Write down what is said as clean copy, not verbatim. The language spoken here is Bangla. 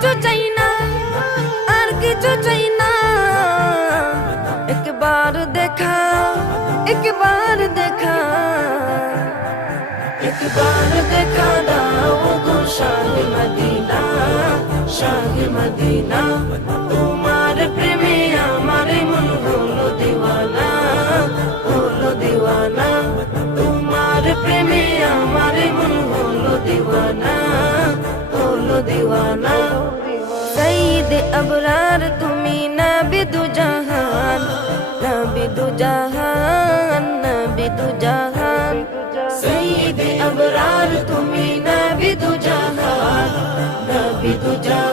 কিছু চাই না, আর কিছু চাই না। একবার দেখা, একবার দেখা, একবার দেখা দাও গো শাহে মদিনা, শাহে মদিনা। তোমার প্রেমে আমার মন হলো দিওয়ানা, হলো দিওয়ানা। তোমার প্রেমে আমার মন হলো দিওয়ানা, হলো দিওয়ানা। সঈদ আবরার তুমি নবী দু জাহান, নবী দু জাহান, নবী দু জাহান। সঈদ আবরার তুমি নবী দু জাহান, নবী দু জাহান।